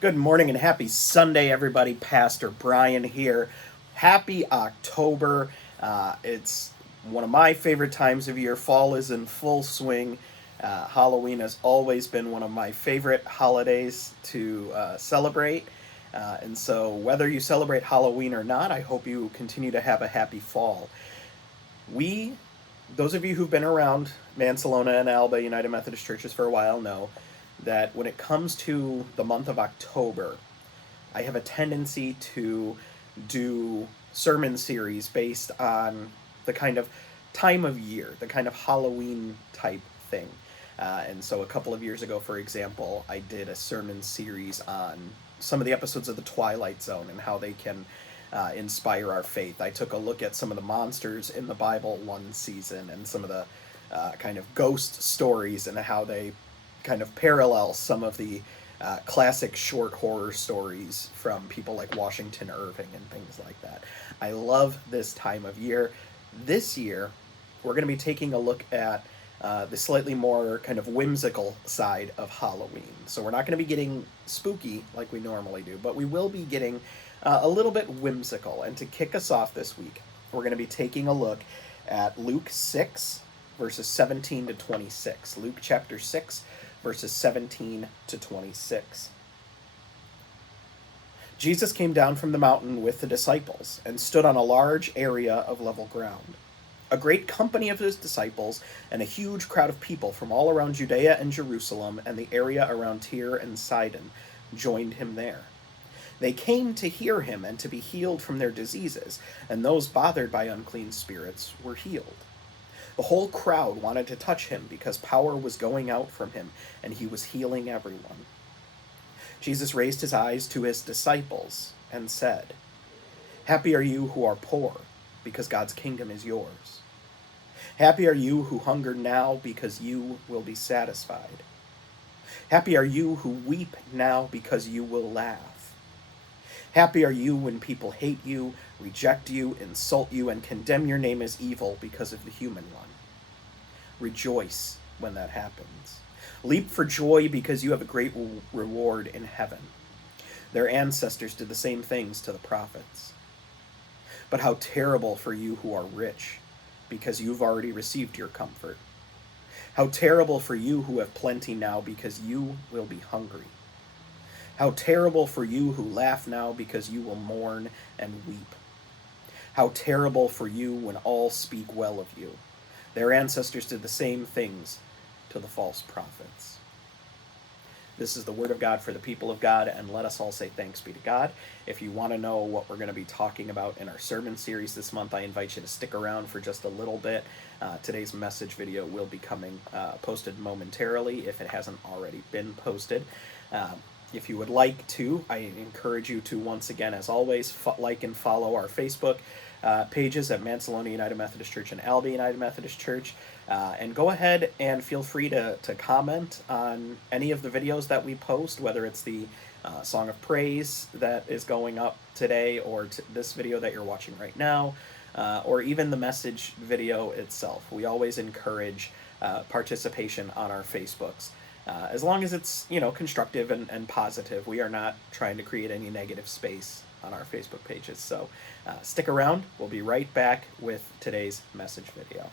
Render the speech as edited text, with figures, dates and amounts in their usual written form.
Good morning and happy Sunday, everybody. Pastor Brian here. Happy October. It's one of my favorite times of year. Fall is in full swing. Halloween has always been one of my favorite holidays to celebrate. And so, whether you celebrate Halloween or not, I hope you continue to have a happy fall. We, those of you who've been around Mansalona and Alba United Methodist Churches for a while know that when it comes to the month of October, I have a tendency to do sermon series based on the kind of time of year, the kind of Halloween type thing. And so a couple of years ago, for example, I did a sermon series on some of the episodes of The Twilight Zone and how they can inspire our faith. I took a look at some of the monsters in the Bible one season and some of the kind of ghost stories and how they kind of parallel some of the classic short horror stories from people like Washington Irving and things like that. I love this time of year. This year, we're going to be taking a look at the slightly more kind of whimsical side of Halloween. So we're not going to be getting spooky like we normally do, but we will be getting a little bit whimsical. And to kick us off this week, we're going to be taking a look at Luke 6, verses 17 to 26. Luke chapter 6, verses 17 to 26. Jesus came down from the mountain with the disciples and stood on a large area of level ground. A great company of his disciples and a huge crowd of people from all around Judea and Jerusalem and the area around Tyre and Sidon joined him there. They came to hear him and to be healed from their diseases, and those bothered by unclean spirits were healed. The whole crowd wanted to touch him because power was going out from him, and he was healing everyone. Jesus raised his eyes to his disciples and said, "Happy are you who are poor, because God's kingdom is yours. Happy are you who hunger now, because you will be satisfied. Happy are you who weep now, because you will laugh. Happy are you when people hate you, reject you, insult you, and condemn your name as evil because of the human one. Rejoice when that happens. Leap for joy because you have a great reward in heaven. Their ancestors did the same things to the prophets. But how terrible for you who are rich, because you've already received your comfort. How terrible for you who have plenty now, because you will be hungry. How terrible for you who laugh now, because you will mourn and weep. How terrible for you when all speak well of you. Their ancestors did the same things to the false prophets." This is the word of God for the people of God, and let us all say thanks be to God. If you want to know what we're going to be talking about in our sermon series this month, I invite you to stick around for just a little bit. Today's message video will be coming posted momentarily if it hasn't already been posted. If you would like to, I encourage you to, once again, as always, like and follow our Facebook pages at Mansalona United Methodist Church and Alba United Methodist Church. And go ahead and feel free to comment on any of the videos that we post, whether it's the Song of Praise that is going up today, or this video that you're watching right now, or even the message video itself. We always encourage participation on our Facebooks. As long as it's, constructive and positive. We are not trying to create any negative space on our Facebook pages. So stick around. We'll be right back with today's message video.